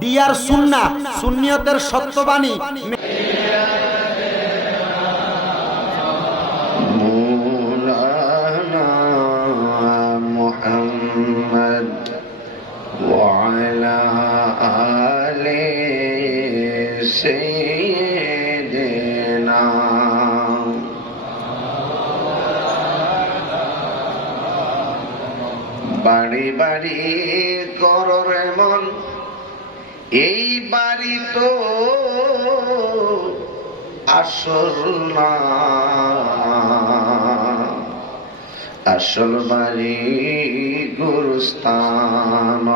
Deer সুন্না সুন্নিয়তের সত্যবাণী। বাড়ি বাড়ি এই বাড়ি তো আসল না। আসল বাড়ি গুরুস্থান।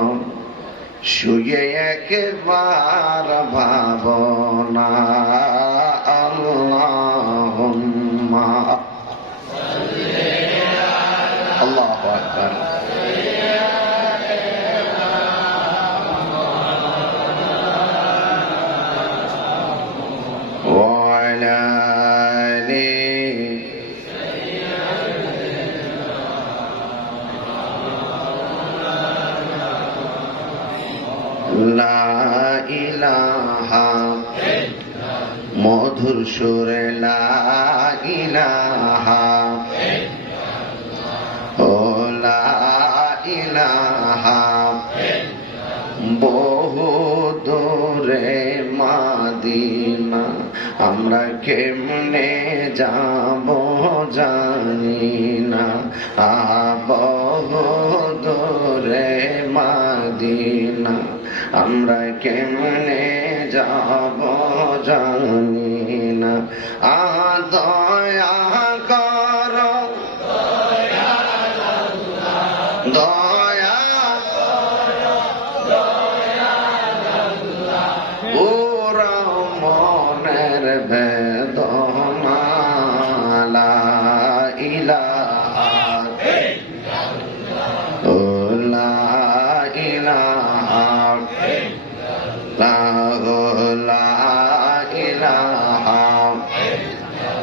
শুয়ে একবার ভাবনা। সুরে ইলাহা ও ইলাহা বহু দূরে মাদিনা আমরা কেমনে যাব জানি না। বহু আমরা কেমনে যাব জানি না। আ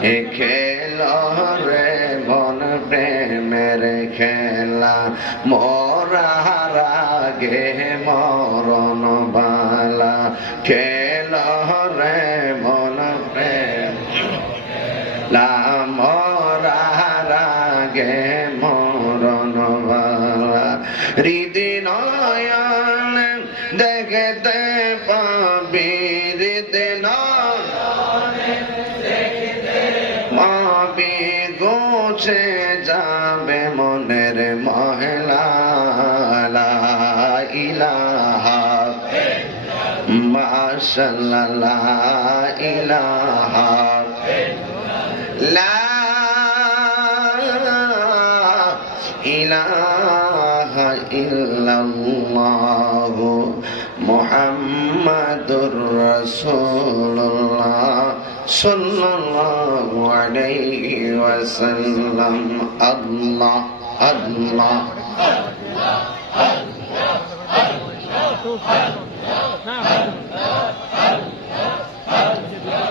Ekelor মনের মহলা ইলাহা। মাশাল্লাহ ইলাহা। লা ইলাহা ইল্লাল্লাহ মুহাম্মাদুর রাসূলুল্লাহ সাল্লাল্লাহু আলাইহি ওয়াসাল্লাম। আল্লাহ। আল্লাহ।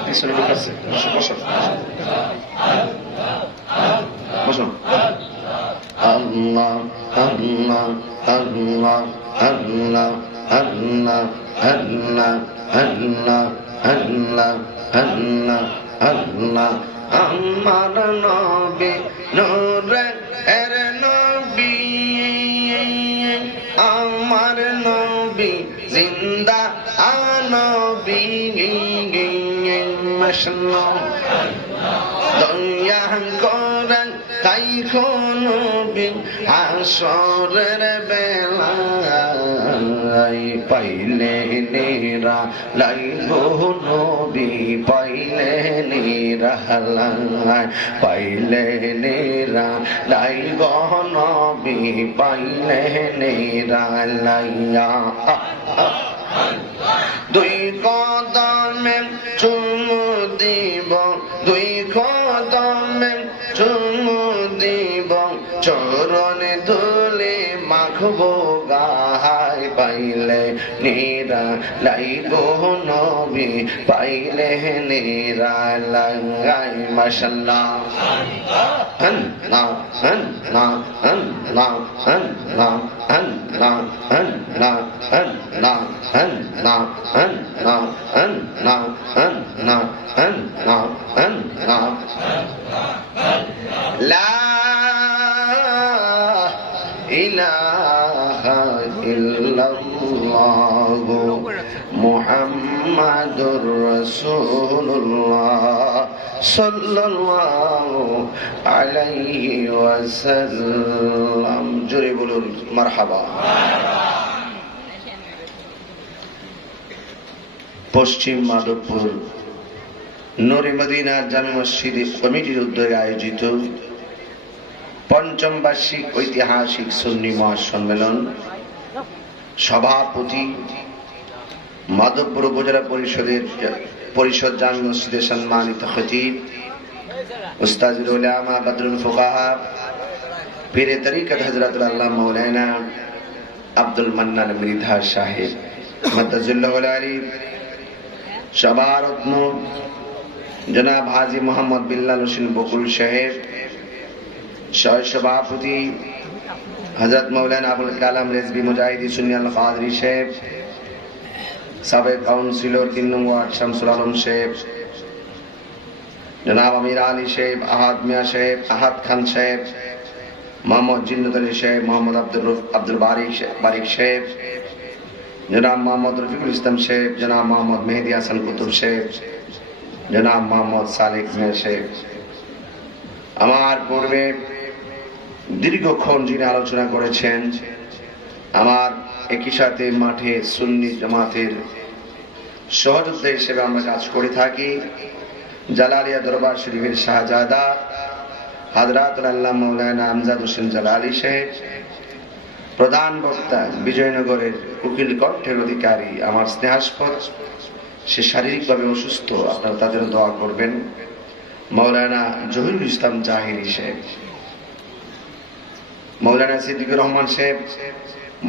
পিছনে লোক আছে বসো বসো। আল্লাহ আল্লাহ আল্লাহ আল্লাহ আল্লাহ আল্লাহ আল্লাহ আল্লাহ আমার নবী নূরে এর জিন্দা আনবী মাশাআল্লাহ দয়া করেন তাই নবী আসরের বেলায় পাইলে নেরা লাইব নবী পাইলে নেরা পাইলে নেরা লাইব নবী পাইলে নেরা লাইয়া দুই কদমে চুমু দিব, দুই কদমে চুমু দিব, চরণ ধুলে মাখবো পাইলে নিরা লাই গো নবী পাইলে নিরা লাগাই মাশাল্লাহ হন না হন না হন না হন না হন না হন না হন না হন না হন না হন না হন না হন লা ইলাহা الله محمد رسول الله صلى الله عليه وسلم جري بلون مرحبا পশ্চিম মাধবপুর নুরি মদিনা জামে মসজিদ কমিটির উদ্যোগে আয়োজিত পঞ্চম বার্ষিক ঐতিহাসিক সুন্নি মহাসম্মেলন সভাপতি, মাধবপুর উপজেলা পরিষদের পরিষদ জামে মসজিদের সম্মানিত খতিব উস্তাজুল উলামা বদরুল ফুকাহা, পীরে তরিকত হযরতুল আল্লাহ মাওলানা আব্দুল মান্নান মৃধা সাহেব মাদ্দাজুল্লাহ আলী সভারত্ন জনাব হাজি মোহাম্মদ বিল্লাল হোসেন বকুল সাহেব সহ সভাপতি حضرت مولانا ابوالکلام رزبی مجاہدی سنی القادری شیف سابق کاؤنسلر کنگ وارڈ شمس العالم شیف جناب امیر علی شیف احاد میاں شیف احد خان شیف محمد جنت علی شیف محمد عبدالباریک شیف جناب محمد رفیق الاسلم شیف جناب محمد مہدی حسن قطب شیف جناب محمد صالح میاں شیخ আমার পূর্বে দীর্ঘক্ষণ যিনি আলোচনা করেছেন, আমার একই সাথে মাঠে সুন্নি জামাতের সহযোদ্ধা হিসেবে আমরা কাজ করে থাকি। জালালিয়া দরবার শরীফের শাহজাদা হাজরাত আল্লাহ মৌলানা আমজাদ হোসেন জালালি সাহেব, প্রধান বক্তা বিজয়নগরের উকিল কণ্ঠের অধিকারী, আমার স্নেহাস্পদ, সে শারীরিকভাবে অসুস্থ, আপনারা তাদের দোয়া করবেন। মৌলানা জহিরুল ইসলাম জাহিরি সাহেব। মৌলানা সিদ্দিকুর রহমান সাহেব,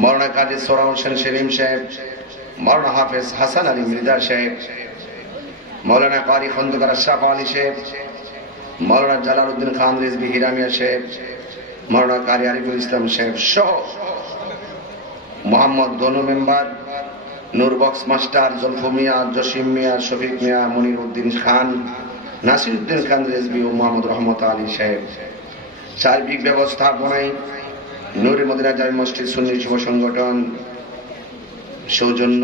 মৌলানা কাজী সোরা হোসেন সেলিম সাহেব, মৌলানা হাফেজ হাসান আলী মৃদা সাহেব, মৌলানা কারি খন্দকার আশরাফ আলী সাহেব, মৌলানা জালালউদ্দিন খান রিজবি হিরামিয়া সাহেব, মৌলানা কারি আরিফুল ইসলাম সাহেব সহ মোহাম্মদ দনু মেম্বার নূর বক্স মাস্টার জলফু মিয়া, জসিম মিয়া, শফিক মিয়া মনির উদ্দিন খান নাসির উদ্দিন খান রেজবি ও মোহাম্মদ রহমত আলী সাহেব। সার্বিক ব্যবস্থাপনায় নুরি মদিনা জামি মসজিদ সুন্নি যুব সংগঠন সৌজন্য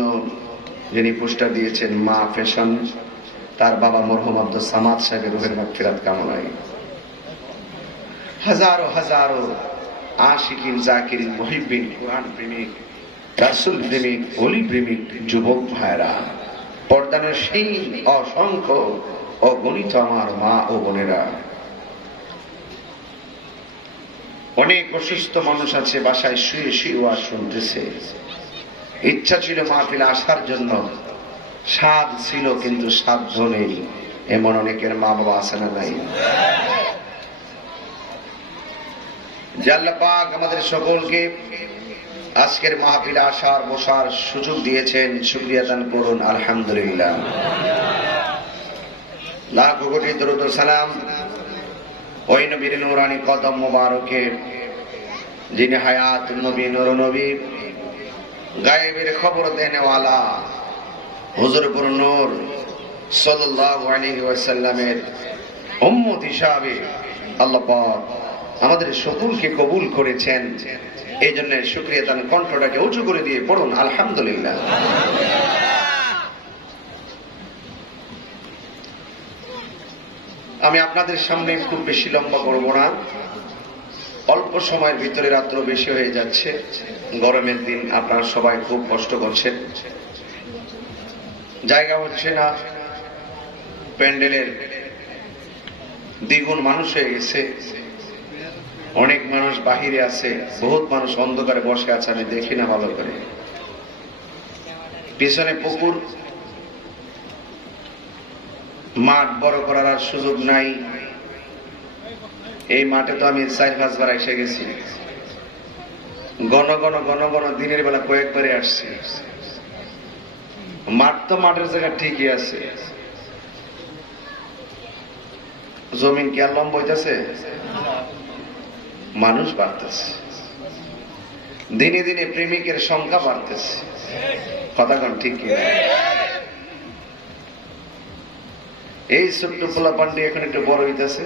যিনি পোস্টার দিয়েছেন মা ফ্যাশন, তার বাবা মরহুম আব্দুল সামাদ সাহেবের রুহের মাগফিরাত কামনায়। হাজারো হাজারো আশিকিন, জাকিরিন মহিবিন কোরআন প্রেমিক, রাসুল প্রেমিক অলি প্রেমিক, যুবক ভাইরা পর্দানের সেই অসংখ্য অগণিত আমার মা ও বোনেরা। অনেক অসুস্থ মানুষ আছে, বাসায় শুয়ে শুয়ে ওয়াজ শুনতেছে। ইচ্ছা ছিল মাহফিলে আসার জন্য। স্বাদ ছিল, কিন্তু সাধ্য নেই। এমন অনেকের মা বাবা আছে না নাই? যে আল্লাহ পাক আমাদের সকলকে আজকের মাহফিলে আসার, বসার সুযোগ দিয়েছেন। শুক্রিয়া দান করুন, আলহামদুলিল্লাহ। লাখ কোটি দরুদ ও সালাম। ওই নবীর নুরানি কদম মোবারকে যিনি হায়াত নবী, নুর নবী, গায়েবের খবর দেনেওয়ালা হুজুরপুর নূর সাল্লাল্লাহু আলাইহি ওয়াসাল্লামের উম্মত হিসাবে আল্লাহ পাক আমাদের সকলকে কবুল করেছেন। এই জন্য শুক্রিয়া দান কণ্ঠটাকে উঁচু করে দিয়ে পড়ুন, আলহামদুলিল্লাহ। আমি আপনাদের সামনে খুব বেশি লম্বা করব না। অল্প সময়ের ভিতরে রাত্র বেশি হয়ে যাচ্ছে। গরমের দিন আপনারা সবাই খুব কষ্ট করছেন। জায়গা হচ্ছে না, প্যান্ডেলের দ্বিগুণ মানুষ হয়ে গেছে। অনেক মানুষ বাহিরে আছে, বহুত মানুষ অন্ধকারে বসে আছে, আমি দেখি না ভালো করে। পিছনে পুকুর, মাঠ বড় করার সুযোগ নাই। এই মাঠে তো আমি চার পাঁচবার এসে গেছি। ঘন ঘন ঘন ঘন দিনের বেলা কয়েকবারে আসছি। মাঠ তো মাঠের জায়গা ঠিকই আছে। জমিন কি আর লম্ব হইতেছে? মানুষ বাড়তেছে। দিনে দিনে প্রেমিকের সংখ্যা বাড়তেছে। কথা কন ঠিক এই ছোট্ট পোলা পান্ডি এখন একটু বড় হইতেছে।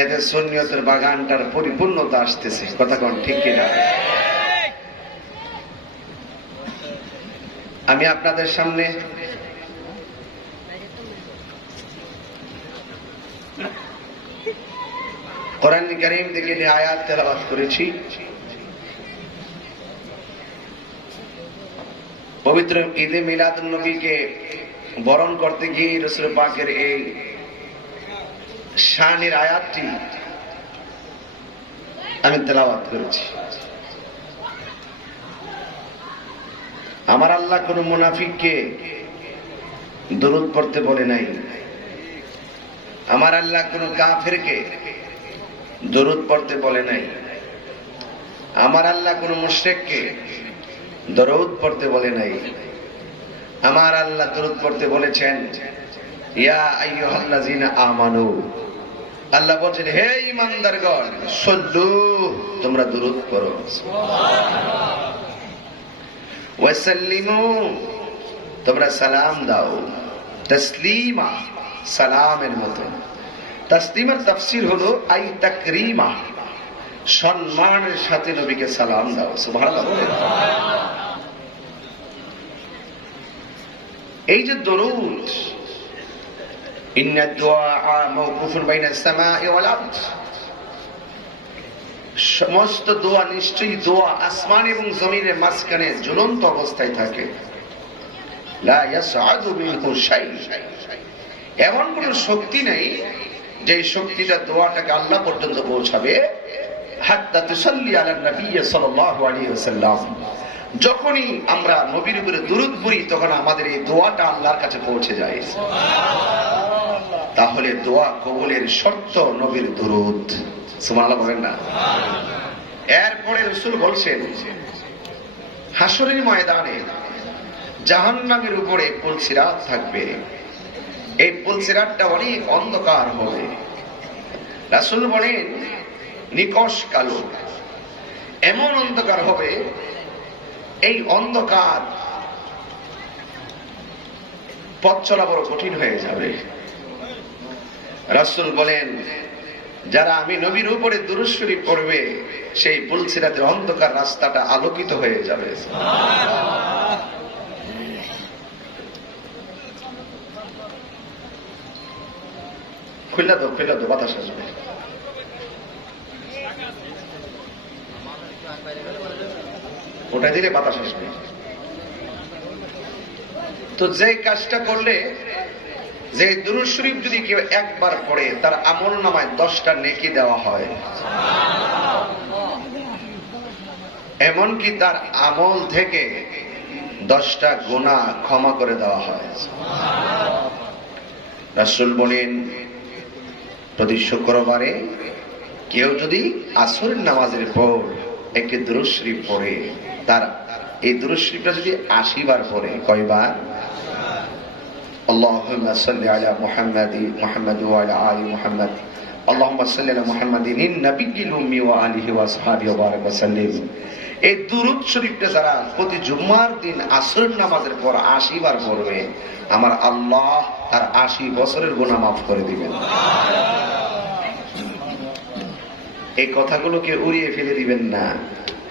এতে সন্নিয়তের বাগানটার পরিপূর্ণতা আসতেছে। কথা কন ঠিক কিনা? আমি আপনাদের সামনে কোরআন করিম থেকে আয়াত তেলাবাদ করেছি। পবিত্র ঈদে মিলাদ নবীকে বরণ করতে গিয়ে রসুল পাকের এই শানের আয়াতটি আমি তেলাবাদ করেছি। আমার আল্লাহ কোন মুনাফিককে দরুদ পড়তে বলে নাই। আমার আল্লাহ কোন কাফেরকে দরুদ পড়তে বলে নাই। আমার আল্লাহ কোন মুশরিককে দরুদ পড়তে বলে নাই। আমার আল্লাহ দরুদ পড়তে বলেছেন, ইয়া আইয়ুহাল্লাযিনা আমানু। আল্লাহ বলছেন, হে ইমানদারগণ সল্লু তোমরা দরুদ পড়ো। ওয়াসাল্লিমু, তোমরা সালাম দাও। তসলিমা, সালামের মতো। তসলিমার তাফসির হলো, আই তাকরিমা, সম্মানের সাথে নবীকে সালাম দাও। এই যে দরুদ সমস্ত দোয়া নিশ্চয়ই দোয়া আসমান এবং জমিনের মাঝখানে ঝুলন্ত অবস্থায় থাকে। এমন কোন শক্তি নেই যে শক্তিটা দোয়াটাকে আল্লাহ পর্যন্ত পৌঁছাবে। যখনই আমরা নবীর উপরে দুরূদ পড়ি, তখন আমাদের এই দোয়াটা আল্লাহর কাছে পৌঁছে যায়। তাহলে দোয়া কবুলের শর্ত নবীর দুরূদ। সুবহানাল্লাহ বলেন না। এরপরে রসুল বলছেন হাসরের ময়দানে জাহান্নামের উপরে পুলসিরাত থাকবে। এই পুলসিরাতটা অনেক অন্ধকার হবে। রাসুল বলেন, নিকশ কালো, এমন অন্ধকার হবে, এই অন্ধকার পথ চলা বড় কঠিন হয়ে যাবে। রাসুল বলেন, যারা আমি নবীর উপরে দুরুশ্বরী পড়বে, সেই পুলসিরাতের অন্ধকার রাস্তাটা আলোকিত হয়ে যাবে। খুললা তো খুললা তো, বাতাস আসবে। ওটা দিলে বাতাস আসবে। তো যে কাজটা করলে যে দুরুদ শরীফ যদি কেউ একবার পড়ে, তার আমল নামায় দশটা নেকি দেওয়া হয়। এমনকি তার আমল থেকে দশটা গোনা ক্ষমা করে দেওয়া হয়। রাসুল বলেন, প্রতি শুক্রবারে কেউ যদি আসরের নামাজের পর একটি দুরুদ শরীফ পড়ে, তার এই দুরুদ শরীফটা যদি আশি বার পড়ে, কয়বার? اللهم صل على محمد محمد وعلى آل محمد اللهم صل على محمد النبي الأمي وآله وأصحابه وبارك وسلم এই দুরুদ শরীফটা যারা প্রতি জুম্মার দিন আসরের নামাজের পর আশি বার পড়বে আমার আল্লাহ তার আশি বছরের গুনাহ মাফ করে দিবেন এই কথাগুলোকে উড়িয়ে ফেলে দিবেন না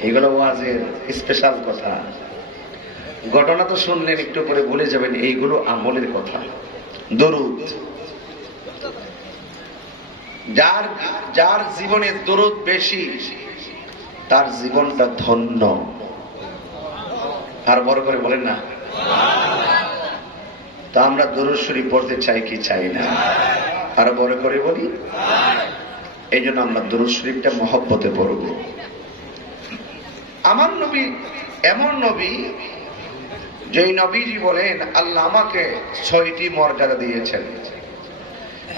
এগুলো ওয়াজের স্পেশাল কথা ঘটনা তো শুনলেন, একটু পরে ভুলে যাবেন, এইগুলো আমলের কথা। দরুদ। যার যার জীবনে দরুদ বেশি, তার জীবনটা ধন্য। আর বড় করে বলেন না। তো আমরা দরুদ শরীফ পড়তে চাই কি চাই না? আর বড় করে বলি এই জন্য আমরা দরুদ শরীফটা মহব্বতে পড়ব। আমার নবী, এমন নবী যেই নবীজি বলেন, আল্লাহ আমাকে ছয়টি মর্যাদা দিয়েছেন।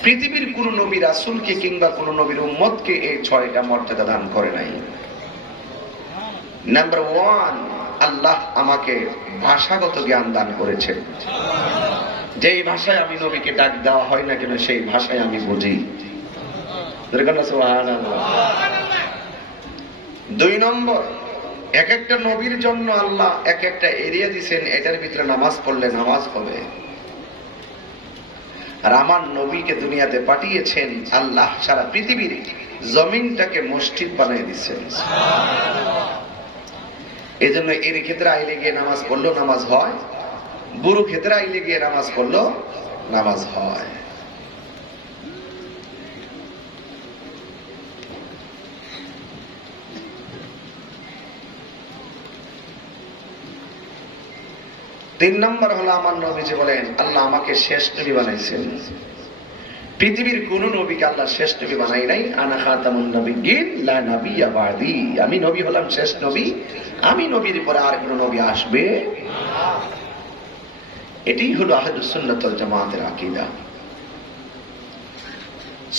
পৃথিবীর কোন নবী রাসুলকে কিংবা কোন নবীর উম্মতকে এই ছয়টা মর্যাদা দান করে নাই। নাম্বার ওয়ান আল্লাহ আমাকে ভাষাগত জ্ঞান দান করেছেন। যেই ভাষায় আমি নবীকে ডাক দেওয়া হয় না কেন, সেই ভাষায় আমি বুঝি। দুই নম্বর এক একটা নবীর জন্য আল্লাহ এক একটা এরিয়া দিছেন, এটার ভিতরে নামাজ পড়লে নামাজ হবে। আর আমার নবীকে দুনিয়াতে পাঠিয়েছেন, আল্লাহ সারা পৃথিবীর জমিনটাকে মসজিদ বানিয়ে দিচ্ছেন। এই জন্য এর ক্ষেত্রে আইলে গিয়ে নামাজ পড়ল নামাজ হয় বুড়ো ক্ষেত্রে আইলে গিয়ে নামাজ পড়ল নামাজ হয়। তিন নম্বর হলো আমার নবীজি বলেন, আল্লাহ আমাকে শেষ নবী বানাইছেন। পৃথিবীর কোন নবীকে আল্লাহ শেষ নবী বানাই নাই। আনা খাতামুন বাদি। আমি নবী হলাম শেষ নবী। আমি নবীর পরে আর কোন নবী আসবে? এটাই হলো সুন্নাত জামাতের আকীদা।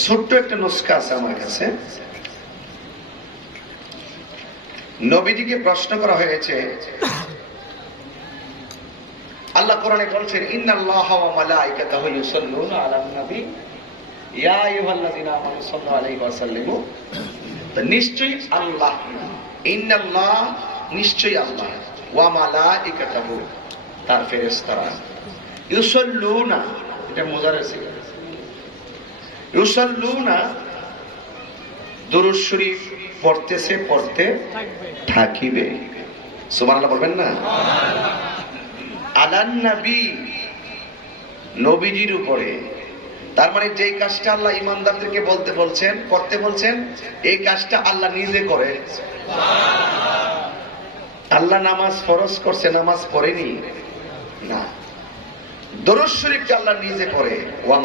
ছোট্ট একটা নুসখা আছে আমার কাছে। নবীজিকে প্রশ্ন করা হয়েছে আল্লাহ কোরআনে বলছেন ইন্নাল্লাহ ওয়া মালাইকাতাহু ইউসাল্লুনা আলান নবী। ইয়া আইয়ুহাল্লাযিনা আমানু সাল্লু আলাইহি ওয়া সাল্লিমু তো নিশ্চয়ই আল্লাহ ইন্নাল্লাহ নিশ্চয়ই আল্লাহ ওয়া মালাইকাতাহু তার ফেরেশতারা। ইউসাল্লুনা এটা মুজারে ছিল ইউসাল্লুনা দুরূদ শরীফ পড়তেছে পড়তে থাকিবে। সুবহানাল্লাহ বলবেন না? আলান নবী, নবীজির উপরে। তার মানে যেই কাজটা আল্লাহ ইমানদারদেরকে বলতে বলছেন, করতে বলছেন, এই কাজটা আল্লাহ নিজে করে। আল্লাহ নামাজ ফরজ করছে, নামাজ পড়েনি। না। আল্লাহ নিজে পড়ে। ওয়া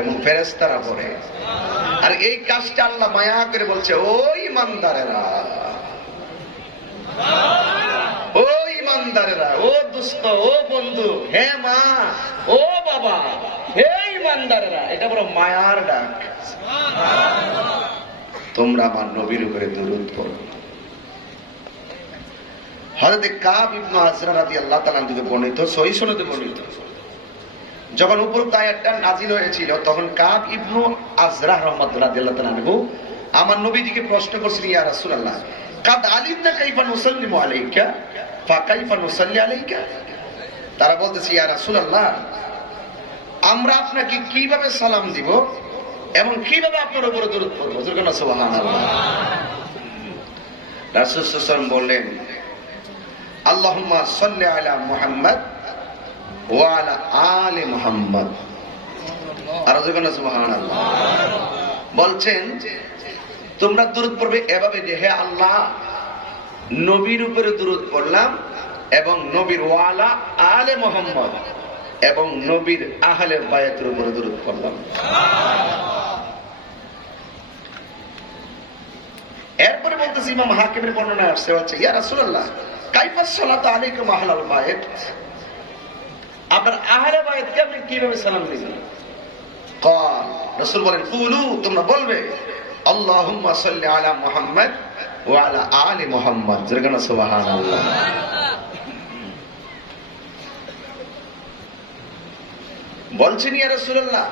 এবং ফেরেশতারা পড়ে। আর এই কাজটা আল্লাহ মায়া করে বলছে ওই ইমানদারেরা। ইমানদারেরা ও দুস্থ ও বন্ধু, হে মা, ও বাবা হে ইমানদারেরা এটা বড় মায়ার ডাক। তোমরা আমার নবীর উপরে দরুদ পড়ো। কাব ইবনে থেকে বর্ণিত সহিহ সনদে বর্ণিত। যখন আয়াতটা নাজিল হয়েছিল, তখন কাব ইবনু আজরা রাহমাতুল্লাহ তাআলা আমার নবীজিকে প্রশ্ন করছেন, ইয়া রাসূলুল্লাহ, কাদ আলিমনা কাইফা নুসাল্লিমু আলাইকা? তারা বলতেছে, ইয়া আমরা আপনাকে কীভাবে সালাম দিব এবং কীভাবে আপনার উপরে দরুদ পড়ব? বললেন আলা মুহাম্মদ ওয়া আলা আলি মুহাম্মদ। আর বলছেন, তোমরা দূরত পড়বে এভাবে যে, হে আল্লাহ নবীর উপরে দূরত পড়লাম এবং নবীর ওয়ালা আলে মোহাম্মদ এবং নবীর আহলে বায়াতের উপরে দূরত পড়লাম এরপরে বলতেছি ইমাম হাকিমের বর্ণনা আসছে হচ্ছে ইয়া রাসূলুল্লাহ কাইফাস সালাতু আলাইকুম আহলাল বায়াত আপনার আহলে বায়াতকে আপনি কিভাবে সালাম দিবেন قال রাসূল বলেন কুলু তোমরা বলবে আল্লাহুম্মা সাল্লি আলা মুহাম্মদ বলছেন ইয়ারসুল্লাহ